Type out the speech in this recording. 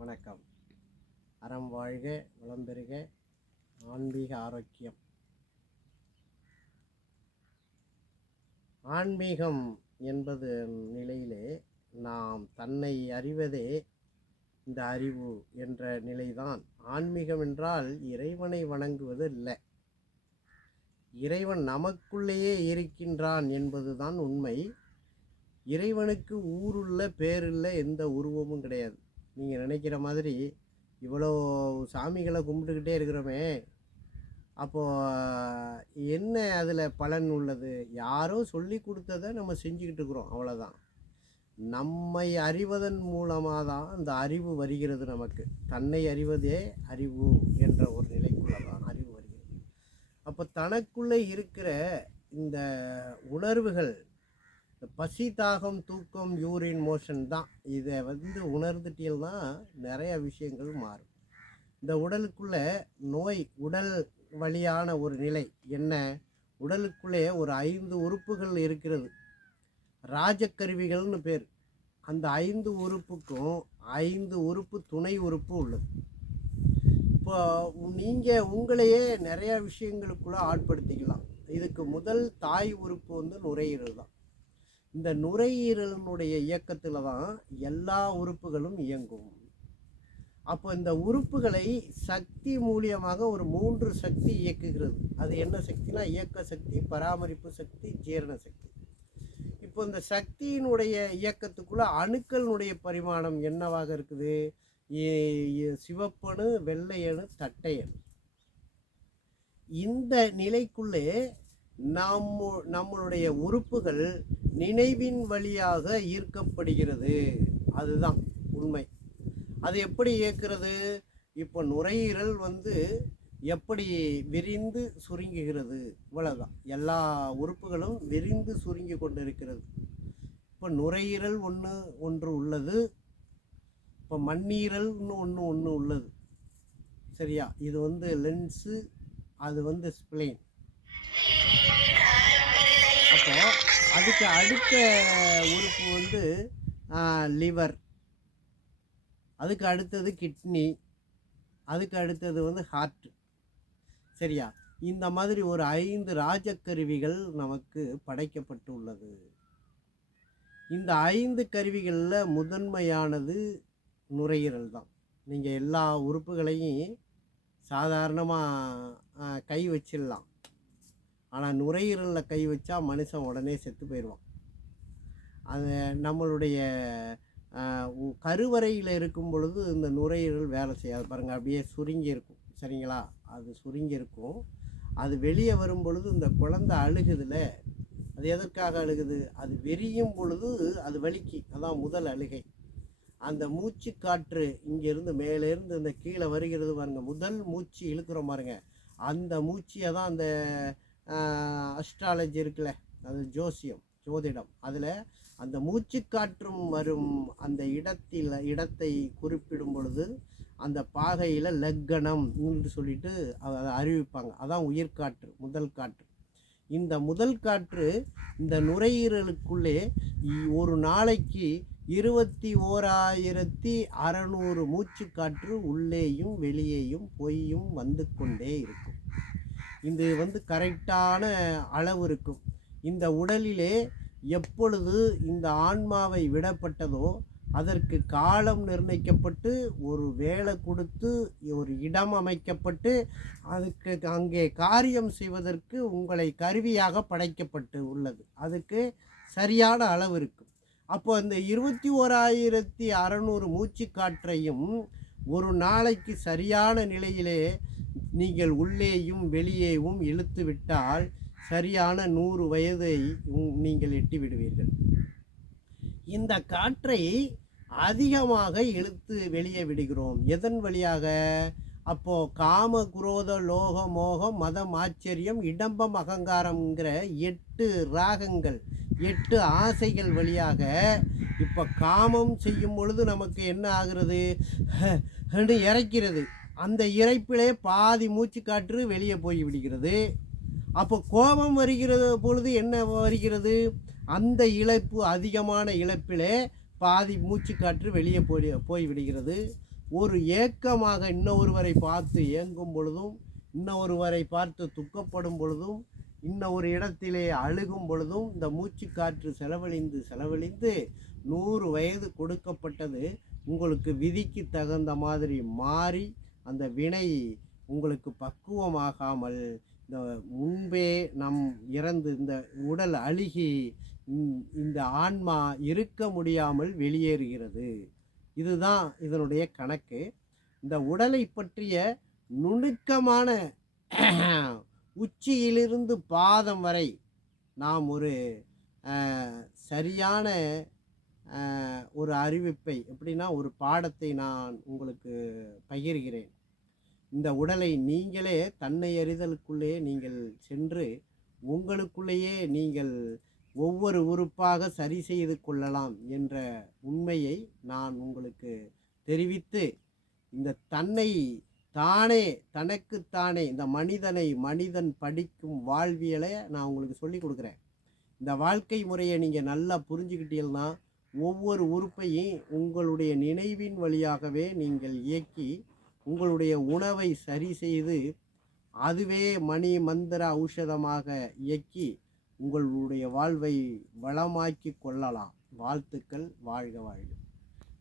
வணக்கம். அறம் வாழ்க, வளம் பெறுக, ஆன்மீக ஆரோக்கியம். ஆன்மீகம் என்பது நிலையிலே நாம் தன்னை அறிவதே இந்த அறிவு என்ற நிலைதான். ஆன்மீகம் என்றால் இறைவனை வணங்குவது இல்லை, இறைவன் நமக்குள்ளேயே இருக்கின்றான் என்பதுதான் உண்மை. இறைவனுக்கு ஊருள்ள பேருள்ள எந்த உருவமும் கிடையாது. நீங்கள் நினைக்கிற மாதிரி இவ்வளோ சாமிகளை கும்பிட்டுக்கிட்டே இருக்கிறோமே, அப்போது என்ன அதில் பலன் உள்ளது? யாரோ சொல்லி கொடுத்ததை நம்ம செஞ்சுக்கிட்டு இருக்கிறோம், அவ்வளோதான். நம்மை அறிவதன் மூலமாக தான் அந்த அறிவு வருகிறது. நமக்கு தன்னை அறிவதே அறிவு என்ற ஒரு நிலைக்குள்ளே தான் அறிவு வருகிறது. அப்போ தனக்குள்ளே இருக்கிற இந்த உணர்வுகள், இந்த பசி, தாகம், தூக்கம், யூரின் மோஷன் தான். இதை உணர்ந்துட்டீங்கன்னா நிறைய விஷயங்கள் மாறும். இந்த உடலுக்குள்ளே நோய், உடல் வழியான ஒரு நிலை என்ன? உடலுக்குள்ளே ஒரு 5 உறுப்புகள் இருக்கிறது, ராஜக்கருவிகள்னு பேர். அந்த 5 உறுப்புக்கும் 5 உறுப்பு துணை உறுப்பு உள்ளது. இப்போ நீங்கள் உங்களையே நிறையா விஷயங்களுக்குள்ளே ஆட்படுத்திக்கலாம். இதுக்கு முதல் தாய் உறுப்பு நுரையீரல் தான். இந்த நுரையீரலினுடைய இயக்கத்தில் தான் எல்லா உறுப்புகளும் இயங்கும். அப்போ இந்த உறுப்புகளை சக்தி மூலியமாக ஒரு 3 சக்தி இயக்குகிறது. அது என்ன சக்தினா, இயக்க சக்தி, பராமரிப்பு சக்தி, ஜீரண சக்தி. இப்போ இந்த சக்தியினுடைய இயக்கத்துக்குள்ள அணுக்களினுடைய பரிமாணம் என்னவாக இருக்குது? சிவப்பணு, வெள்ளையணு, தட்டையணு. இந்த நிலைக்குள்ளே நம்மளுடைய உறுப்புகள் நினைவின் வழியாக ஈர்க்கப்படுகிறது. அதுதான் உண்மை. அது எப்படி இயக்கிறது? இப்போ நுரையீரல் எப்படி விரிந்து சுருங்குகிறது, இவ்வளவுதான். எல்லா உறுப்புகளும் விரிந்து சுருங்கி கொண்டு இருக்கிறது. இப்போ நுரையீரல் ஒன்று உள்ளது, இப்போ மண்ணீரல்னு ஒன்று உள்ளது, சரியா? இது லென்ஸு, அது ஸ்ப்ளைன். அப்போ அதுக்கு அடுத்த உறுப்பு லிவர், அதுக்கு அடுத்தது கிட்னி, அதுக்கு அடுத்தது ஹார்ட், சரியா? இந்த மாதிரி ஒரு 5 ராஜக்கருவிகள் நமக்கு படைக்கப்பட்டு உள்ளது. இந்த 5 கருவிகளில் முதன்மையானது நுரையீரல் தான். நீங்கள் எல்லா உறுப்புகளையும் சாதாரணமாக கை வச்சிடலாம், ஆனால் நுரையீரலில் கை வச்சா மனுஷன் உடனே செத்து போயிடுவான். அது நம்மளுடைய கருவறையில் இருக்கும் பொழுது இந்த நுரையீரல் வேலை செய்யாது பாருங்கள், அப்படியே சுருங்கி இருக்கும், சரிங்களா? அது சுருங்கி இருக்கும். அது வெளியே வரும் பொழுது இந்த குழந்தை அழுகுதுல, அது எதற்காக அழுகுது? அது வெறியும் பொழுது அது வலிக்கு, அதான் முதல் அழுகை. அந்த மூச்சு காற்று இங்கேருந்து மேலேருந்து இந்த கீழே வருகிறது பாருங்க, முதல் மூச்சு இழுக்கிறோம் பாருங்க, அந்த மூச்சியை தான் அந்த அஸ்ட்ராலஜி இருக்குல்ல, அது ஜோதிடம், அதில் அந்த மூச்சு காற்றும் வரும் அந்த இடத்தை குறிப்பிடும் பொழுது அந்த பாகையில் லக்கணம் என்று சொல்லிட்டு அதை அறிவிப்பாங்க. அதான் உயிர்காற்று, முதல் காற்று. இந்த முதல் காற்று இந்த நுரையீரலுக்குள்ளே ஒரு நாளைக்கு 21,600 மூச்சு காற்று உள்ளேயும் வெளியேயும் போயும் வந்து கொண்டே இருக்கும். இது கரெக்டான அளவு இருக்கும். இந்த உடலிலே எப்பொழுது இந்த ஆன்மாவை விடப்பட்டதோ அதற்கு காலம் நிர்ணயிக்கப்பட்டு, ஒரு வேலை கொடுத்து, ஒரு இடம் அமைக்கப்பட்டு, அதுக்கு அங்கே காரியம் செய்வதற்கு உங்களை கருவியாக படைக்கப்பட்டு உள்ளது. அதுக்கு சரியான அளவு இருக்கும். அப்போ அந்த 21,600 மூச்சு காற்றையும் ஒரு நாளைக்கு சரியான நிலையிலே நீங்கள் உள்ளேயும் வெளியேயும் இழுத்து விட்டால் சரியான 100 வயதை நீங்கள் எட்டி விடுவீர்கள். இந்த காற்றை அதிகமாக இழுத்து வெளியே விடுகிறோம். எதன் வழியாக? அப்போ காம, குரோத, லோக, மோகம், மதம், ஆச்சரியம், இடம்பம், அகங்காரம்ங்கிற 8 ராகங்கள், 8 ஆசைகள் வழியாக. இப்போ காமம் செய்யும் பொழுது நமக்கு என்ன ஆகிறது? இறைக்கிறது. அந்த இறைப்பிலே பாதி மூச்சு காற்று வெளியே போய் விடுகிறது. அப்போ கோபம் வருகிறது பொழுது என்ன வருகிறது? அந்த இழப்பு, அதிகமான இழப்பிலே பாதி மூச்சு காற்று வெளியே போய் விடுகிறது. ஒரு ஏக்கமாக இன்னொருவரை பார்த்து ஏங்கும் பொழுதும், இன்னொருவரை பார்த்து துக்கப்படும் பொழுதும், ஒரு இடத்திலே அழுகும் பொழுதும் இந்த மூச்சுக்காற்று செலவழிந்து 100 வயது கொடுக்கப்பட்டது உங்களுக்கு விதிக்கு தகுந்த மாதிரி மாறி, அந்த வினை உங்களுக்கு பக்குவமாகாமல் இந்த முன்பே நம் இறந்து இந்த உடல் அழுகி இந்த ஆன்மா இருக்க முடியாமல் வெளியேறுகிறது. இதுதான் இதனுடைய கணக்கு. இந்த உடலை பற்றிய நுணுக்கமான உச்சியிலிருந்து பாதம் வரை நாம் ஒரு சரியான ஒரு அறிவிப்பை, எப்படின்னா ஒரு பாடத்தை நான் உங்களுக்கு பகிர்கிறேன். இந்த உடலை நீங்களே தன்னை அறிதலுக்குள்ளே நீங்கள் சென்று உங்களுக்குள்ளேயே நீங்கள் ஒவ்வொரு உறுப்பாக சரி செய்து கொள்ளலாம் என்ற உண்மையை நான் உங்களுக்கு தெரிவித்து, இந்த தன்னை தானே தனக்குத்தானே இந்த மனிதன் படிக்கும் வாழ்வியலை நான் உங்களுக்கு சொல்லி கொடுக்குறேன். இந்த வாழ்க்கை முறையை நீங்கள் நல்லா புரிஞ்சுக்கிட்டீங்கன்னா ஒவ்வொரு உறுப்பையும் உங்களுடைய நினைவின் வழியாகவே நீங்கள் இயக்கி உங்களுடைய உணவை சரி செய்து அதுவே மந்திர ஔஷதமாக இயக்கி உங்களுடைய வாழ்வை வளமாக்கி கொள்ளலாம். வாழ்த்துக்கள். வாழ்க வாழ்க.